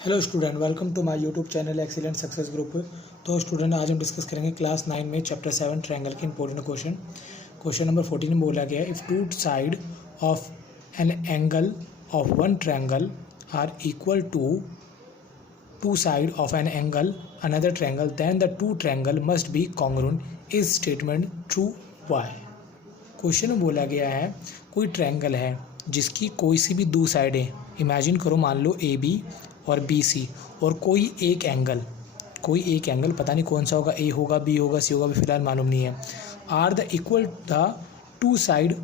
Hello student, welcome to my YouTube channel excellent success group. तो student, आज हम discuss करेंगे क्लास 9 में चैप्टर 7 ट्रायंगल के इंपॉर्टेंट क्वेश्चन नंबर 14 में बोला गया है, if two side of an angle of one triangle are equal to two side of an angle another triangle then the two triangle must be congruent. Is statement true why. Question में बोला गया है कोई triangle है जिसकी कोई सी भी दो साइडें, इमेजिन करो, मान लो ए बी और बी सी, और कोई एक एंगल पता नहीं कौन सा होगा, ए होगा, बी होगा, सी होगा, भी फिलहाल मालूम नहीं है, are the equal the two side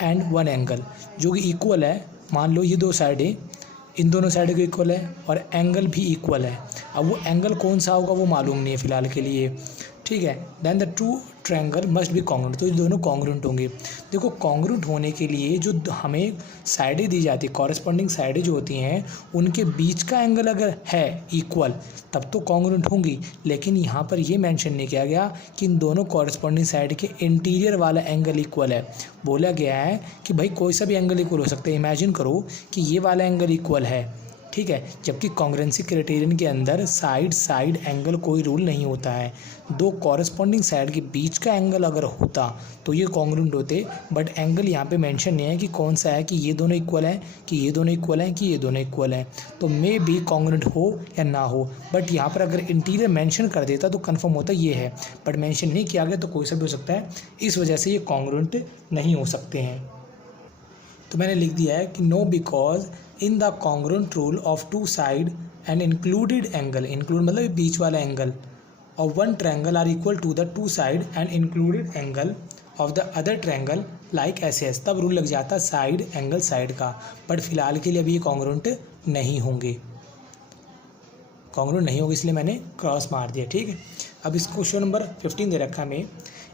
and one angle, जो कि इक्वल है। मान लो ये दो साइडें, इन दोनों साइड के इक्वल है और एंगल भी इक्वल है। अब वो एंगल कौन सा होगा वो मालूम नहीं है फिलहाल के लिए, ठीक है। Then the two triangle must be congruent, तो ये दोनों कॉन्ग्रुएंट होंगे। देखो, कॉन्ग्रुएंट होने के लिए जो हमें साइडें दी जाती है, कॉरेस्पॉन्डिंग साइडें जो होती हैं, उनके बीच का एंगल अगर है इक्वल तब तो कॉन्ग्रुएंट होंगी। लेकिन यहाँ पर ये मेंशन नहीं किया गया कि इन दोनों कॉरेस्पॉन्डिंग साइड के इंटीरियर वाला एंगल इक्वल है। बोला गया है कि भाई कोई सा भी एंगल इक्वल हो सकता है। इमेजिन करो कि ये वाला एंगल इक्वल है, ठीक है, जबकि कॉन्ग्रुएंसी क्राइटेरियन के अंदर साइड एंगल कोई रूल नहीं होता है। दो कॉरेस्पॉन्डिंग साइड के बीच का एंगल अगर होता तो ये कॉन्ग्रुएंट होते, बट एंगल यहाँ पे मेंशन नहीं है कि कौन सा है, कि ये दोनों इक्वल हैं, कि ये दोनों इक्वल हैं, कि ये दोनों इक्वल हैं। तो मे बी कॉन्ग्रुएंट हो या ना हो, बट यहाँ पर अगर इंटीरियर मेंशन कर देता तो कन्फर्म होता ये है, बट मेंशन नहीं किया गया तो कोई सा भी हो सकता है। इस वजह से ये कॉन्ग्रुएंट नहीं हो सकते हैं। तो मैंने लिख दिया है कि no, because in the congruent rule of two side and included angle, include मतलब बीच वाला एंगल, of one triangle are equal to the two side and included angle of the other triangle like ऐसे ऐसे, तब रूल लग जाता side angle side का। बट फिलहाल के लिए अभी ये कॉन्ग्रुएंट नहीं होंगे, कॉन्ग्रुएंट नहीं होंगे, इसलिए मैंने क्रॉस मार दिया, ठीक है। अब इस क्वेश्चन नंबर 15 दे रखा है हमें,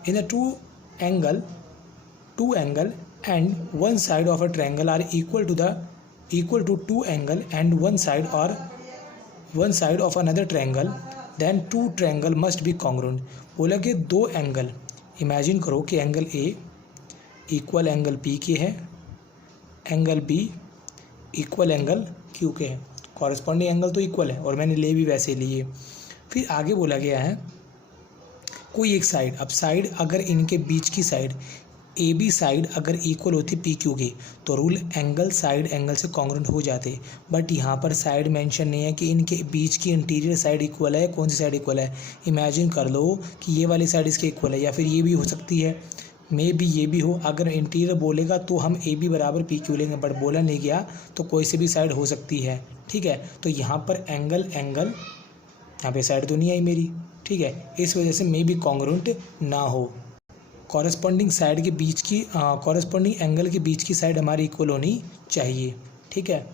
in the two angle and one side of a triangle are equal to two angle and one side of another triangle, then two triangle must be congruent। बोला कि दो एंगल, इमेजिन करो कि angle A equal angle B के है, angle B equal angle Q के है, corresponding angle तो इक्वल है और मैंने ले भी वैसे लिए। फिर आगे बोला गया है कोई एक साइड, अब साइड अगर इनके बीच की साइड ए बी साइड अगर इक्वल होती पी क्यू की तो रूल एंगल साइड एंगल से कॉन्ग्रुएंट हो जाते, बट यहाँ पर साइड मेंशन नहीं है कि इनके बीच की इंटीरियर साइड इक्वल है, कौन सी साइड इक्वल है। इमेजिन कर लो कि ये वाली साइड इसके इक्वल है, या फिर ये भी हो सकती है, मे भी ये भी हो। अगर इंटीरियर बोलेगा तो हम ए बी बराबर पी क्यू लेंगे, बट बोला नहीं गया तो कोई से भी साइड हो सकती है, ठीक है। तो यहाँ पर एंगल यहाँ पे साइड तो नहीं आई मेरी, ठीक है, इस वजह से मे भी कॉन्ग्रुएंट ना हो। कॉरेस्पॉन्डिंग साइड के बीच की कॉरेस्पॉन्डिंग एंगल के बीच की साइड हमारी इक्वल होनी चाहिए, ठीक है,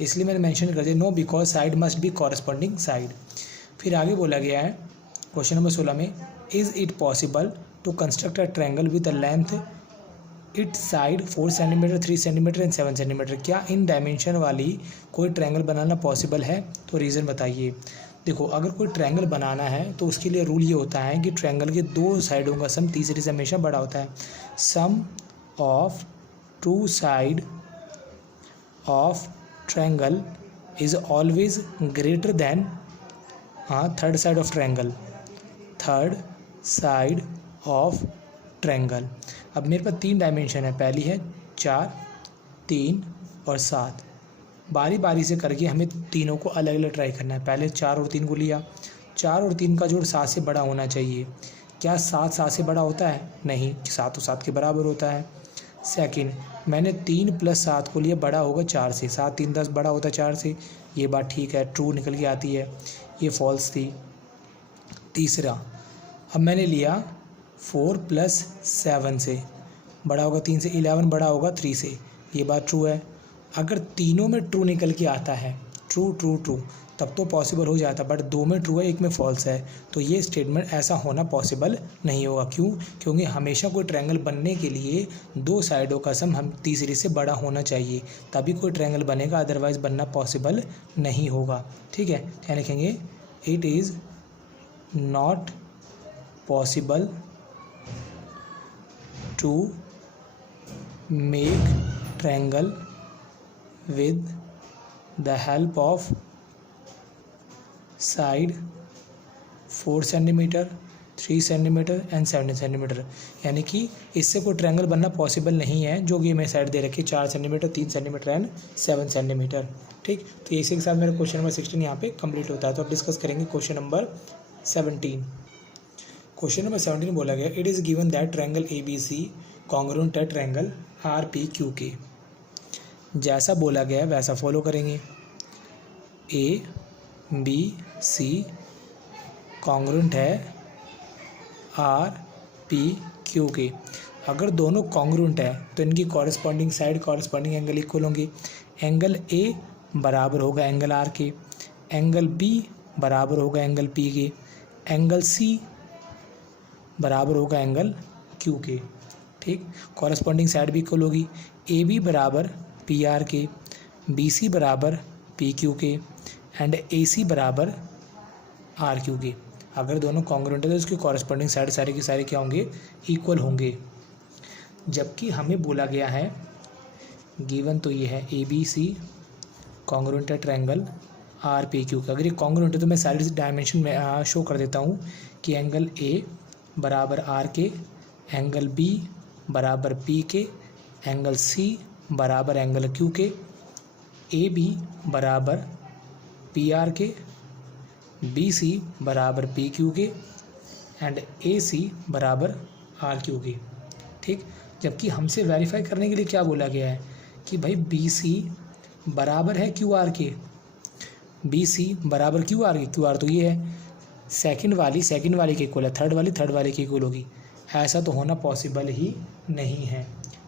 इसलिए मैंने मेंशन कर दिया no, because side must be corresponding side. फिर आगे बोला गया है क्वेश्चन नंबर 16 में, is it possible to construct a triangle with a length it side 4 centimetre 3 centimetre and 7 centimetre. क्या इन डायमेंशन वाली कोई ट्रायंगल बनाना पॉसिबल है? तो रीज़न बताइए। देखो, अगर कोई ट्रायंगल बनाना है तो उसके लिए रूल ये होता है कि ट्रायंगल के दो साइडों का सम तीसरे से हमेशा बड़ा होता है। Sum of two side of triangle is always greater than third side of triangle, third side of triangle. अब मेरे पास 3 डायमेंशन है, पहली है 4, 3 और 7। बारी बारी से करके हमें तीनों को अलग अलग ट्राई करना है। पहले 4 और 3 को लिया, 4 और 3 का जोड़ 7 से बड़ा होना चाहिए। क्या 7 7 से बड़ा होता है? नहीं, 7 तो 7 के बराबर होता है। सेकंड, मैंने 3 + 7 को लिया, बड़ा होगा 4 से, 7 3 10 बड़ा होता है 4 से, ये बात ठीक है, ट्रू निकल के आती है, ये फॉल्स थी। तीसरा, अब मैंने लिया 4 + 7 से, बड़ा होगा 3 से, 11 बड़ा होगा 3 से, ये बात ट्रू है। अगर तीनों में ट्रू निकल के आता है, ट्रू ट्रू ट्रू, तब तो पॉसिबल हो जाता, बट 2 में ट्रू है, 1 में फॉल्स है, तो ये स्टेटमेंट ऐसा होना पॉसिबल नहीं होगा। क्यों? क्योंकि हमेशा कोई ट्रायंगल बनने के लिए दो साइडों का सम हम तीसरे से बड़ा होना चाहिए, तभी कोई ट्रायंगल बनेगा, अदरवाइज बनना पॉसिबल नहीं होगा, ठीक है। क्या लिखेंगे? It is not possible to make triangle with the help of side 4 centimetre, 3 centimetre and 7 centimetre, यानी कि इससे कोई ट्रायंगल बनना पॉसिबल नहीं है जो कि मेरी साइड दे रखी है 4 सेंटीमीटर, 3 सेंटीमीटर एंड 7 सेंटीमीटर। ठीक, तो इसी के साथ मेरा क्वेश्चन नंबर 16 यहाँ पे कंप्लीट होता है। तो अब डिस्कस करेंगे क्वेश्चन नंबर 17। क्वेश्चन नंबर 17 बोला गया, it is given that triangle ABC congruent है ट्रायंगल RPQK। जैसा बोला गया है वैसा फॉलो करेंगे। ABC कॉन्ग्रुएंट है RPQK। अगर दोनों कॉन्ग्रुएंट है तो इनकी corresponding side corresponding angle equal होंगे। एंगल A बराबर होगा एंगल R के, एंगल B बराबर होगा एंगल P के, एंगल C बराबर होगा एंगल Q के। ठीक, कॉरस्पॉन्डिंग साइड भी इक्वल होगी। AB बराबर PR के, BC बराबर PQ के एंड AC बराबर RQ के। अगर दोनों कॉन्ग्रुएंट है तो इसकी कॉरस्पॉन्डिंग साइड सारे के सारे क्या होंगे, इक्वल होंगे। जबकि हमें बोला गया है, गिवन तो ये है ABC कॉन्ग्रुएंट है ट्रायंगल RPQ का। अगर ये कॉन्ग्रुएंट है तो मैं सारे डायमेंशन में शो कर देता हूँ कि एंगल A बराबर R के, एंगल B बराबर P के, एंगल C बराबर एंगल Q के, AB बराबर PR के, BC बराबर PQ के एंड AC बराबर RQ के। ठीक, जबकि हमसे वेरीफाई करने के लिए क्या बोला गया है कि भाई BC बराबर है QR के, BC बराबर QR के। QR तो ये है, सेकंड वाली के इक्वल है, थर्ड वाली के इक्वल होगी। ऐसा तो होना पॉसिबल ही नहीं है।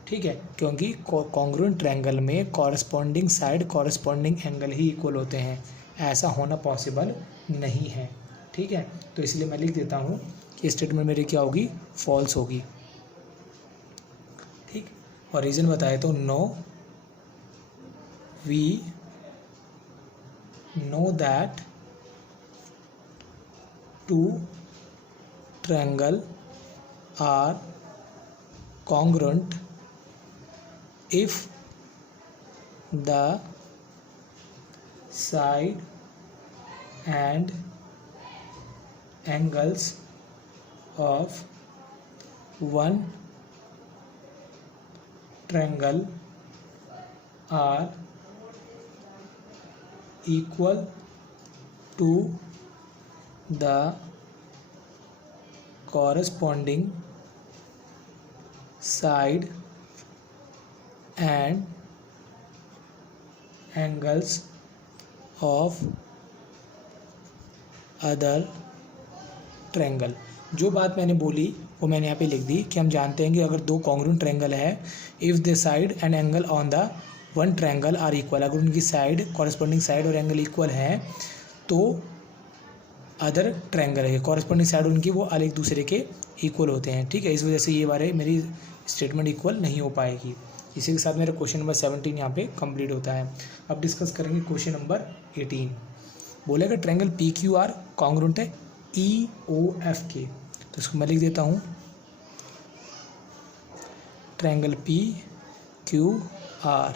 ठीक है, क्योंकि कॉन्ग्रुएंट ट्रायंगल में कॉरस्पॉन्डिंग साइड कॉरस्पॉन्डिंग एंगल ही इक्वल होते हैं। ऐसा होना पॉसिबल नहीं है। ठीक है, तो इसलिए मैं लिख देता हूँ कि स्टेटमेंट मेरी क्या होगी, फॉल्स होगी। ठीक, और रीज़न बताए तो we know that two triangle are congruent if the side and angles of one triangle are equal to the corresponding side and angles of other triangle। जो बात मैंने बोली वो मैंने यहाँ पे लिख दी कि हम जानते हैं कि अगर दो कॉन्ग्रुएंट ट्रायंगल है, if the side and angle on the one triangle are equal, अगर उनकी साइड कॉरस्पॉन्डिंग साइड और एंगल इक्वल हैं तो अदर ट्रायंगल है, कॉरस्पॉन्डिंग साइड उनकी वो अलग दूसरे के इक्वल होते हैं। ठीक है, इस वजह से ये बारे मेरी स्टेटमेंट इक्वल नहीं हो पाएगी। इसी के साथ मेरा क्वेश्चन नंबर 17 यहाँ पे कंप्लीट होता है। अब डिस्कस करेंगे क्वेश्चन नंबर 18। बोलेगा ट्रायंगल PQR कॉन्ग्रुएंट है EOF के, तो इसको मैं लिख देता हूँ ट्रायंगल PQR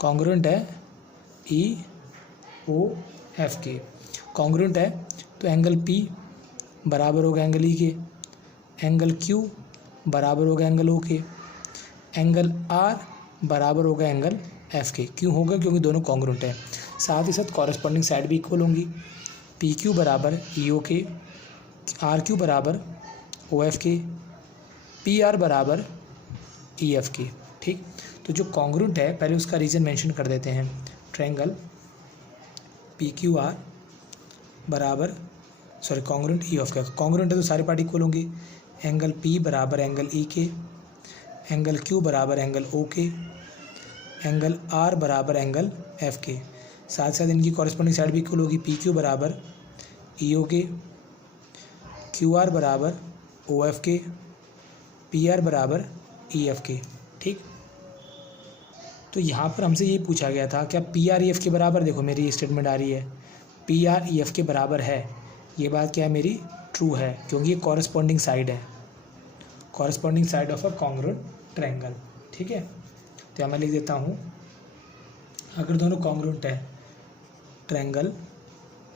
कॉन्ग्रुएंट है EOF के। कॉन्ग्रुएंट है तो एंगल P बराबर होगा एंगल E के, एंगल Q बराबर होगा एंगल O के, एंगल R बराबर होगा एंगल F के। क्यों होगा, क्योंकि दोनों कॉन्ग्रुएंट है। साथ ही साथ कॉरस्पॉन्डिंग साइड भी इक्वल होंगी। PQ बराबर EO के, RQ बराबर OF के, PR बराबर EF के। ठीक, तो जो कॉन्ग्रुएंट है पहले उसका रीजन मेंशन कर देते हैं। ट्रायंगल PQR बराबर कॉन्ग्रुएंट EOF का। कॉन्ग्रुएंट है तो सारे पार्ट इक्वल होंगे। एंगल P बराबर एंगल E के, एंगल Q बराबर एंगल O के, एंगल R बराबर एंगल F के। साथ साथ इनकी कॉरस्पॉन्डिंग साइड भी इक्वल होगी। PQ बराबर EO के, QR बराबर OF के, PR बराबर EF के। ठीक, तो यहाँ पर हमसे ये पूछा गया था क्या PR EF के बराबर, देखो मेरी स्टेटमेंट आ रही है PR EF के बराबर है। ये बात क्या है मेरी, ट्रू है, क्योंकि ये कॉरस्पॉन्डिंग साइड है, corresponding side of a congruent triangle. ठीक है, तो यहाँ मैं लिख देता हूँ अगर दोनों कॉन्ग्रुएंट है, triangle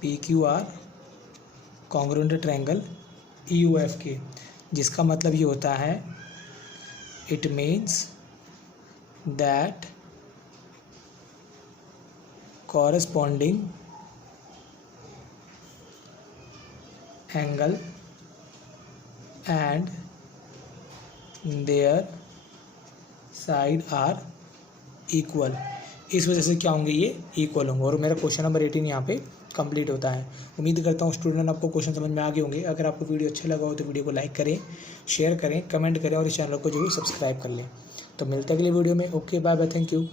P Q R congruent है ट्रायंगल ई यू एफ के, जिसका मतलब ये होता है it means that corresponding angle and their side are equal। इस वजह से क्या होंगे, ये इक्वल होंगे। और मेरा क्वेश्चन नंबर 18 यहाँ पे कंप्लीट होता है। उम्मीद करता हूँ स्टूडेंट आपको क्वेश्चन समझ में आ गए होंगे। अगर आपको वीडियो अच्छा लगा हो तो वीडियो को लाइक करें, शेयर करें, कमेंट करें और इस चैनल को जरूर सब्सक्राइब कर लें। तो मिलते हैं अगले वीडियो में। Okay, bye bye, thank you.